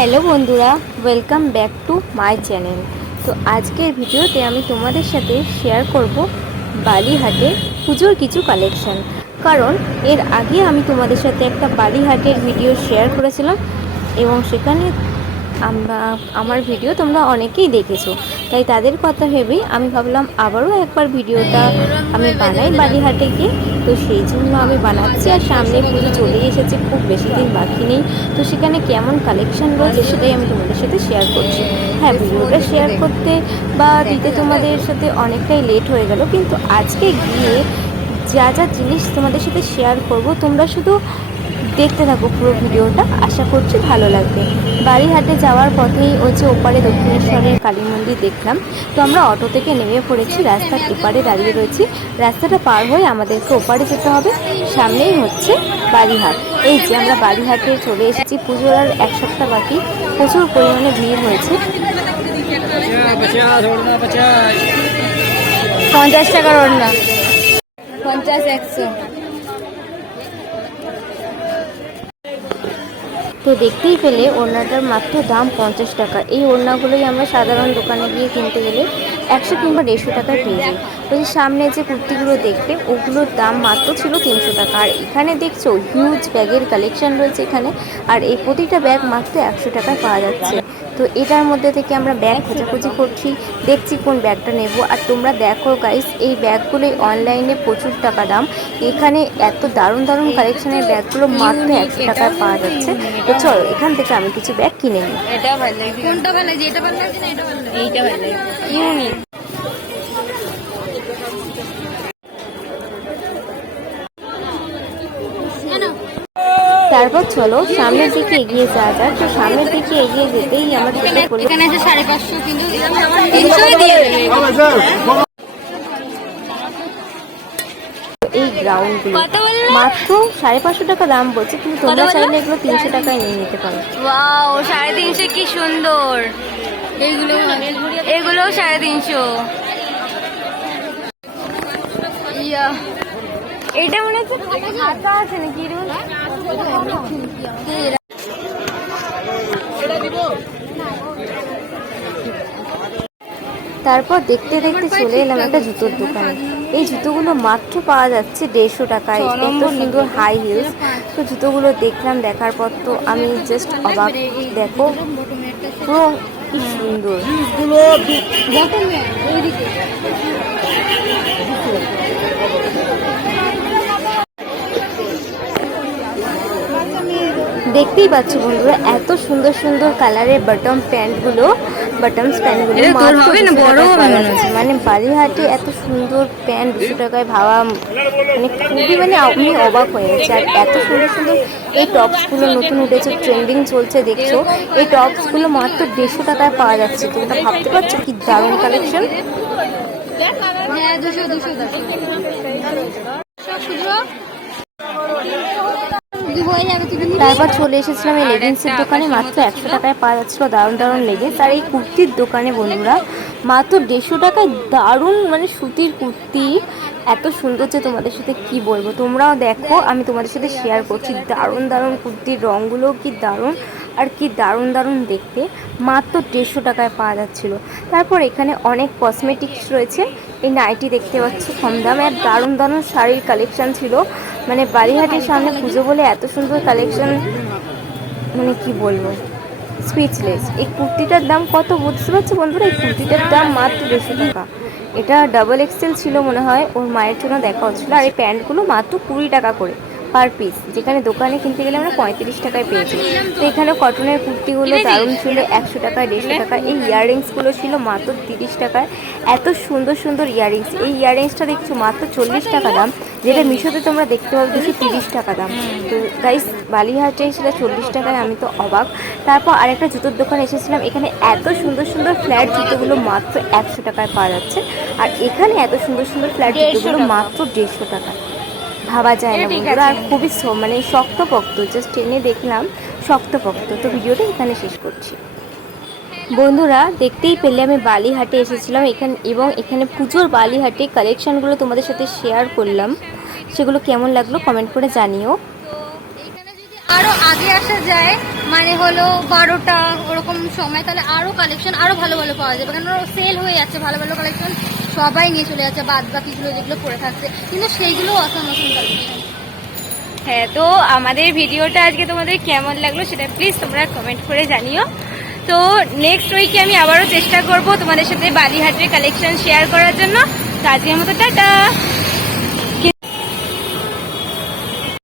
Hello বন্ধুরা, welcome back to my channel. তো আজকের ভিডিওতে আমি তোমাদের সাথে শেয়ার করব বালিহাটের পুজোর কিছু কালেকশন। কারণ এর আগে আমি তোমাদের সাথে একটা বালিহাটের ভিডিও শেয়ার করেছিলাম এবং সেখানে আমার ভিডিও তোমরা অনেকেই দেখেছো, তাই তাদের কথা ভেবেই আমি ভাবলাম আবারও একবার ভিডিওটা আমি বানাই বালিহাটে গিয়ে। তো সেই জন্য আমি বানাচ্ছি। আর সামনে পুজো চলেই এসেছে, খুব বেশি দিন বাকি নেই। তো সেখানে কেমন কালেকশন রয়েছে সেটাই আমি তোমাদের সাথে শেয়ার করছি। হ্যাঁ, ভিডিওটা শেয়ার করতে বা দিতে তোমাদের সাথে অনেকটাই লেট হয়ে গেল, কিন্তু আজকে গিয়ে যা যা জিনিস তোমাদের সাথে শেয়ার করব তোমরা শুধু দেখতে থাকো পুরো ভিডিওটা, আশা করছি ভালো লাগবে। বালিহাটে যাওয়ার পথেই ওই যে ওপারে দক্ষিণেশ্বরের কালী মন্দির দেখলাম। তো আমরা অটো থেকে নেমে পড়েছি, রাস্তার এপারে দাঁড়িয়ে রয়েছি। রাস্তাটা পার হয়ে আমাদেরকে ওপারে যেতে হবে, সামনেই হচ্ছে বালিহাট। এই যে আমরা বালিহাটে চলে এসেছি। পুজোর আর এক সপ্তাহ বাকি, প্রচুর পরিমাণে ভিড় হয়েছে। 50 টাকার ওড়না, 50-100। তো দেখতেই পেলে ওড়নাটার মাত্র দাম 50 টাকা। এই ওড়নাগুলোই আমরা সাধারণ দোকানে গিয়ে কিনতে গেলে 100 কিংবা 150 টাকায় পেয়ে যাই। ওই সামনে যে কুর্তিগুলো দেখতে, ওগুলোর দাম মাত্র ছিল 300 টাকা। আর এখানে দেখছো হিউজ ব্যাগের কালেকশন রয়েছে এখানে। আর এই প্রতিটা ব্যাগ মাত্র 100 টাকায় পাওয়া যাচ্ছে। তো এটার মধ্যে থেকে আমরা ব্যাগ খোঁজাখুঁজি করছি, দেখছি কোন ব্যাগটা নেব। আর তোমরা দেখো গাইস, এই ব্যাগগুলোই অনলাইনে প্রচুর টাকা দাম। এখানে এত দারুণ দারুণ কালেকশনের ব্যাগগুলো মাত্র 100 টাকায় পাওয়া যাচ্ছে। তো চলো এখান থেকে আমি কিছু ব্যাগ কিনে নিই। এটা ভালো লাগে, কোনটা ভালো লাগে? এটা ভালো লাগে না এটা ভালো লাগে? এইটা ভালো লাগে, ইউনিক। তারপর চলো সামনের দিকে এগিয়ে যাওয়া যাক। তো সামনের দিকে এগিয়ে যেতেই আমার এখানে আছে 550, কিন্তু 300 দিয়ে এই গ্রাউন্ডগুলো মাত্র 550 টাকা দাম বলছে, কিন্তু তোমরা চাইলে এগুলো 300 টাকায় নিয়ে নিতে পারো। ওয়াও, 350 কি সুন্দর! এগুলো 350। ইয়া, এটা মনে হচ্ছে ফাঁকা আছে নাকি? তারপর দেখতে দেখতে চলে এলাম একটা জুতোর দোকানে। এই জুতোগুলো মাত্র পাওয়া যাচ্ছে 150 টাকায়। এত সুন্দর হাই হিলস। তো জুতোগুলো দেখলাম, দেখার পর তো আমি জাস্ট অবাক। দেখো পুরো কি সুন্দর। দেখতেই পাচ্ছ বন্ধুরা, এত সুন্দর সুন্দর কালারের বাটমস প্যান্টগুলো মানে বালিহাটে এত সুন্দর প্যান্ট 200 টাকায় ভাবা মানে খুবই, মানে আমি অবাক হয়ে গেছি। আর এত সুন্দর সুন্দর এই টপসগুলো নতুন উঠেছে, ট্রেন্ডিং চলছে দেখছো। এই টপসগুলো মাত্র 150 টাকায় পাওয়া যাচ্ছে। তোমরা ভাবতে পারছো কি দারুণ কালেকশন। তারপর চলে এসেছিলাম এই লেগিংসের দোকানে। মাত্র 100 টাকায় পাওয়া যাচ্ছিল দারুণ দারুণ লেগিংস। আর এই কুর্তির দোকানে বন্ধুরা মাত্র 150 টাকায় দারুণ মানে সুতির কুর্তি, এত সুন্দর যে তোমাদের সাথে কি বলবো। তোমরাও দেখো, আমি তোমাদের সাথে শেয়ার করছি। দারুণ দারুণ কুর্তির রঙগুলো কি দারুণ, আর কি দারুণ দারুণ দেখতে। মাত্র 150 টাকায় পাওয়া যাচ্ছিল। তারপর এখানে অনেক কসমেটিক্স রয়েছে। এই নাইটি দেখতে পাচ্ছি কম দামে। আর দারুণ দারুণ শাড়ির কালেকশন ছিল। মানে বালিহাটের সামনে পুজো বলে এত সুন্দর কালেকশন, মানে কি বলবো, স্পিচলেস। এই কুর্তিটার দাম কত বুঝতে পারছো বন্ধুরা? এই কুর্তিটার দাম মাত্র 150 টাকা। এটা ডাবল এক্সেল ছিল মনে হয়, ওর মায়ের জন্য দেখা হচ্ছিলো। আর এই প্যান্টগুলো মাত্র 20 টাকা করে পার পিস, যেখানে দোকানে কিনতে গেলে আমরা 35 টাকায় পেয়েছি। তো এখানে কটনের কুর্তিগুলো দারুণ ছিল, 100 টাকায় 150 টাকায়। এই ইয়াররিংসগুলো ছিল মাত্র 30 টাকায়। এত সুন্দর সুন্দর ইয়াররিংস। এই ইয়াররিংসটা দেখছো মাত্র 40 টাকা দাম, যেটা মিশোতে তোমরা দেখতে পাবে 230 টাকা দাম। তো গাইস বালিহাটে সেটা 40 টাকায়, আমি তো অবাক। তারপর আরেকটা জুতোর দোকানে এসেছিলাম। এখানে এত সুন্দর সুন্দর ফ্ল্যাট জুতোগুলো মাত্র 100 টাকায় পাওয়া যাচ্ছে। আর এখানে এত সুন্দর সুন্দর ফ্ল্যাট জুতোগুলো মাত্র 150 টাকায়। ভাবা যায় না বন্ধুরা। আর খুবই মানে শক্তপোক্ত, জাস্ট টেনে দেখলাম শক্তপোক্ত। তো ভিডিওটা এখানে শেষ করছি বন্ধুরা। দেখতেই পেলে আমি বালিহাটে এসেছিলাম এখানে, এবং এখানে পুজোর বালিহাটে কালেকশনগুলো তোমাদের সাথে শেয়ার করলাম। সেগুলো কেমন লাগলো কমেন্ট করে জানিও। আরো আগে আসা যায়, মানে হলো 12টা ওরকম সময়, তাহলে আরো কালেকশন আরো ভালো ভালো পাওয়া যাবে, কারণ সেল হয়ে যাচ্ছে ভালো ভালো কালেকশন, সবাই নিয়ে চলে যাচ্ছে বাদ বাকিগুলো যেগুলো পড়ে থাকছে, কিন্তু সেইগুলো অসম কালেকশন। হ্যাঁ, তো আমাদের ভিডিওটা আজকে তোমাদের কেমন লাগলো সেটা প্লিজ তোমরা কমেন্ট করে জানিও। তো নেক্সট উইকে আমি আবারও চেষ্টা করব তোমাদের সাথে বালিহাটের কালেকশন শেয়ার করার জন্য। তো আজকের মতো টাটা।